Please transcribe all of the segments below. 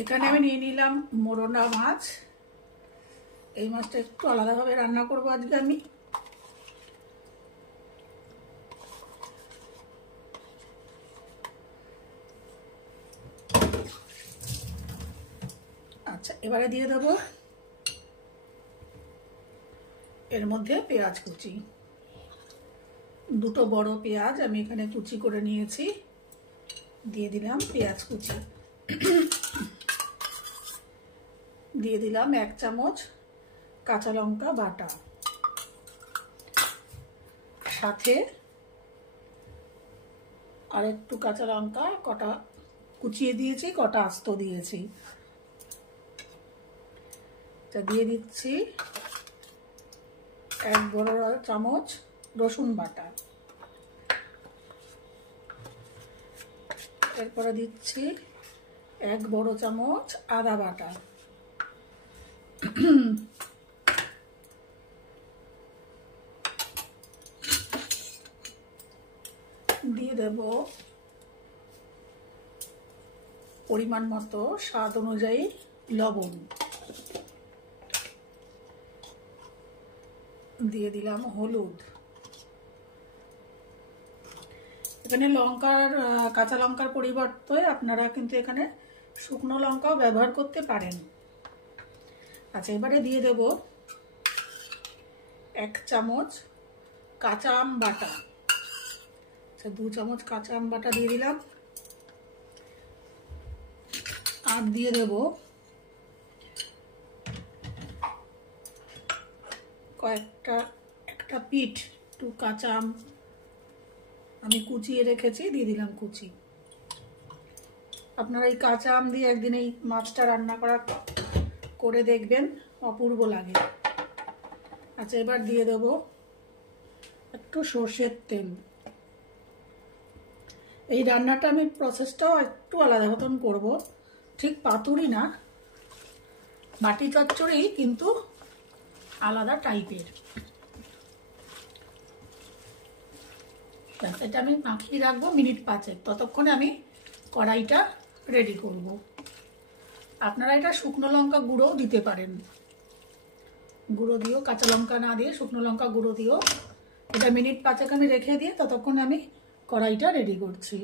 এখানে আমি নিয়ে নিলাম মোরলা মাছ। এই মাছটা একটু আলাদাভাবে রান্না করব আজকে আমি। আচ্ছা, এবারে দিয়ে দেব এর মধ্যে পেঁয়াজ কুচি। দুটো বড় পেঁয়াজ আমি এখানে কুচি করে নিয়েছি, দিয়ে দিলাম পেঁয়াজ কুচি। দিয়ে দিলাম 1 চামচ কাঁচা লঙ্কা বাটা, সাথে আর একটু কাঁচা লঙ্কা কটা কুচিয়ে দিয়েছি, কটা আস্ত দিয়েছি। দিয়ে দিচ্ছি 1 বড় চামচ রসুন বাটা, এরপরে দিচ্ছি 1 বড় চামচ আদা বাটা, দিয়ে দেব পরিমাণ মতো স্বাদ অনুযায়ী লবণ, দিয়ে দিলাম হলুদ। এখানে কাঁচা লঙ্কার পরিবর্তে আপনারা কিন্তু এখানে শুকনো লঙ্কাও ব্যবহার করতে পারেন। আচ্ছা, এবারে দিয়ে দেব 1 চামচ কাঁচা আম বাটা। আচ্ছা, 2 চামচ কাঁচা আম বাটা দিয়ে দিলাম। আর দিয়ে দেব একটা পিঠ একটু কাঁচা আম আমি কুচিয়ে রেখেছি, দিয়ে দিলাম কুচি। আপনারা এই কাঁচা আম দিয়ে একদিন এই মাছটা রান্না করে দেখবেন, অপূর্ব লাগে। আচ্ছা, এবার দিয়ে দেব একটু সর্ষের তেল। এই রান্নাটা আমি প্রসেসটাও একটু আলাদা মতন করব, ঠিক পাতুরি না, বাটি চচ্চড়ি, কিন্তু আলাদা টাইপের। এটা আমি মাখিয়ে রাখবো মিনিট 5। ততক্ষণে আমি কড়াইটা রেডি করব। আপনারা এটা শুকনো লঙ্কা গুঁড়োও দিতে পারেন, গুঁড়ো দিও, কাঁচা লঙ্কা না দিয়ে শুকনো লঙ্কা গুঁড়ো দিও। এটা মিনিট 5 আমি রেখে দিয়ে ততক্ষণে আমি কড়াইটা রেডি করছি।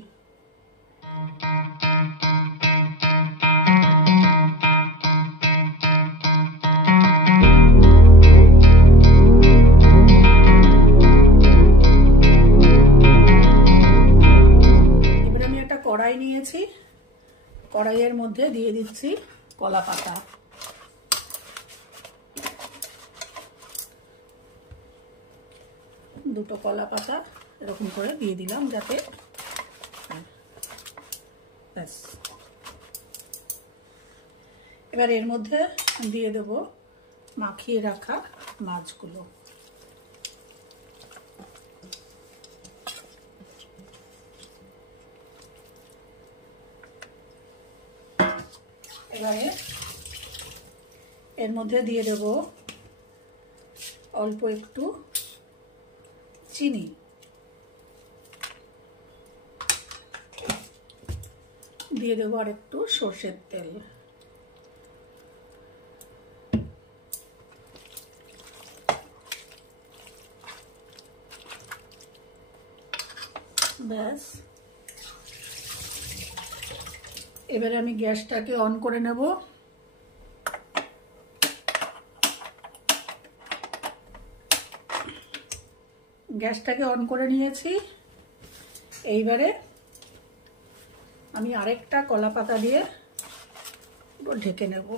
এবারে আমি একটা কড়াই নিয়েছি, কড়াইয়ের মধ্যে দিয়ে দিচ্ছি কলা পাতা। দুটো কলা পাতা এরকম করে দিয়ে দিলাম, যাতে ব্যাস। এবার এর মধ্যে দিয়ে দেব মাখিয়ে রাখা মাছগুলো। এবারে এর মধ্যে দিয়ে দেব অল্প একটু চিনি, দিয়ে দেবো আর একটু সর্ষের তেল। ব্যাস, এবারে আমি গ্যাসটাকে অন করে নেব। গ্যাসটাকে অন করে নিয়েছি। এইবারে আমি আরেকটা কলা পাতা দিয়ে ঢেকে নেব,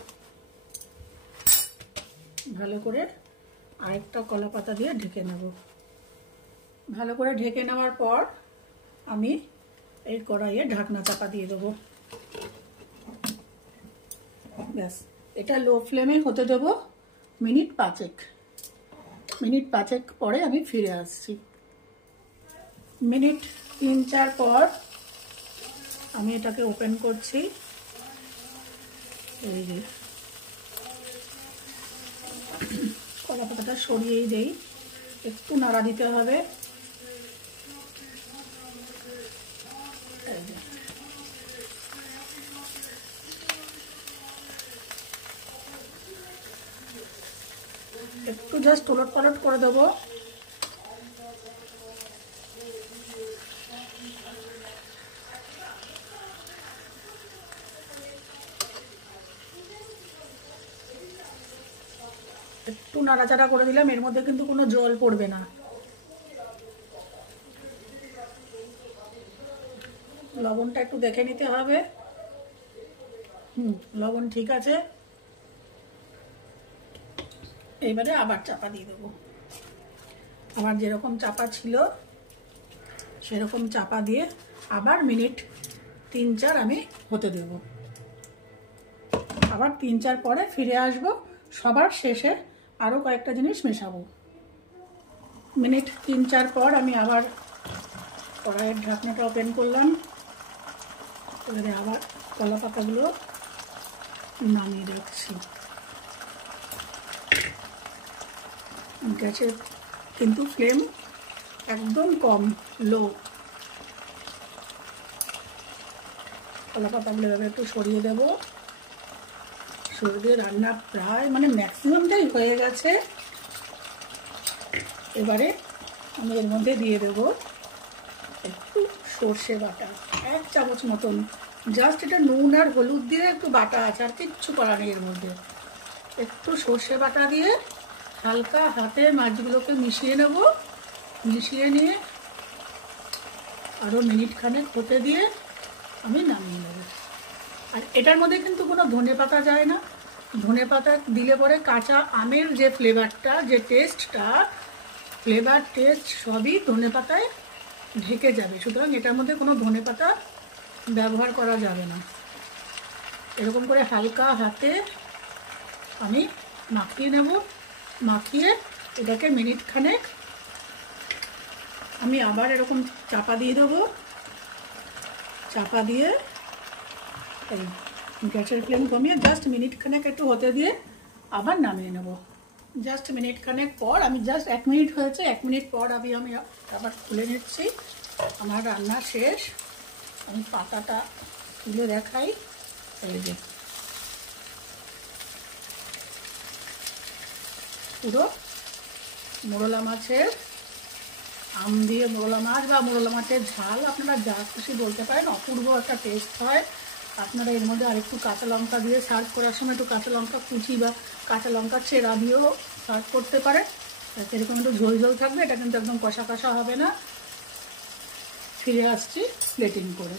ভালো করে আরেকটা কলা পাতা দিয়ে ঢেকে নেব। ভালো করে ঢেকে নেওয়ার পর আমি এই কড়াইয়ে ঢাকনা চাপা দিয়ে দেবো। ব্যাস, এটা লো ফ্লেমে হতে দেব মিনিট 5। মিনিট 5 পরে আমি ফিরে আসছি। মিনিট 3-4 পর আমি এটাকে ওপেন করছি। এই যে কলা পাতাটা সরিয়েই দেই, একটু নাড়া দিতে হবে। একটু জাস্ট ওলট পালট করে দেবো। একটু নাড়াচাড়া করে দিলাম, এর মধ্যে কিন্তু কোনো জল পড়বে না। লবণটা একটু দেখে নিতে হবে। লবণ ঠিক আছে। এবারে আবার চাপা দিয়ে দেবো। আমার যেরকম চাপা ছিল সেরকম চাপা দিয়ে আবার মিনিট 3-4 আমি হতে দেব। আবার 3-4 পরে ফিরে আসব। সবার শেষে আরও কয়েকটা জিনিস মেশাবো। মিনিট 3-4 পর আমি আবার কড়াইয়ের ঢাকনাটা ওপেন করলাম। এবারে আবার কলা পাতাগুলো নামিয়ে রাখছি। গ্যাসের কিন্তু ফ্লেম একদম কম, লো। কলা পাতাগুলো এভাবে একটু সরিয়ে দেব। সরিয়ে দিয়ে রান্না প্রায় মানে ম্যাক্সিমামটাই হয়ে গেছে। এবারে আমি এর মধ্যে দিয়ে দেব একটু সর্ষে বাটা, 1 চামচ মতন। জাস্ট এটা নুন আর হলুদ দিয়ে একটু বাটা আছে, আর কিচ্ছু করা নেই এর মধ্যে। একটু সর্ষে বাটা দিয়ে হালকা হাতে মাছগুলোকে মিশিয়ে নেব। মিশিয়ে নিয়ে আরও মিনিট খানেক হতে দিয়ে আমি নামিয়ে নেব। আর এটার মধ্যে কিন্তু কোনো ধনে পাতা যায় না। ধনে পাতা দিলে পরে কাঁচা আমের যে ফ্লেভারটা, যে টেস্টটা, ফ্লেভার টেস্ট সবই ধনে পাতায় ঢেকে যাবে। সুতরাং এটার মধ্যে কোনো ধনে পাতা ব্যবহার করা যাবে না। এরকম করে হালকা হাতে আমি মাখিয়ে নেব। মাখিয়ে এটাকে মিনিট খানেক আমি আবার এরকম চাপা দিয়ে দেবো। চাপা দিয়ে এই গ্যাসের ফ্লেম কমিয়ে জাস্ট মিনিট খানেক একটু হতে দিয়ে আবার নামিয়ে নেব। জাস্ট মিনিট খানেক পর আমি জাস্ট 1 মিনিট হয়েছে, 1 মিনিট পর আমি আবার খুলে নিচ্ছি। আমার রান্না শেষ। আমি পাতাটা তুলে দেখাই। এই যে পুরো মোরলা মাছের, আম দিয়ে মোরলা মাছ বা মোরলা মাছের ঝাল, আপনারা যা খুশি বলতে পারেন, অপূর্ব একটা টেস্ট হয়। আপনারা এর মধ্যে আরেকটু কাঁচা লঙ্কা দিয়ে সার্ভ করার সময় একটু কাঁচা লঙ্কা কুচি বা কাঁচা লঙ্কা চেরা দিয়েও সার্ভ করতে পারেন। এরকম একটু ঝোল ঝোল থাকবে। এটা কিন্তু একদম কষা কষা হবে না। ফিরে আসছি প্লেটিং করে।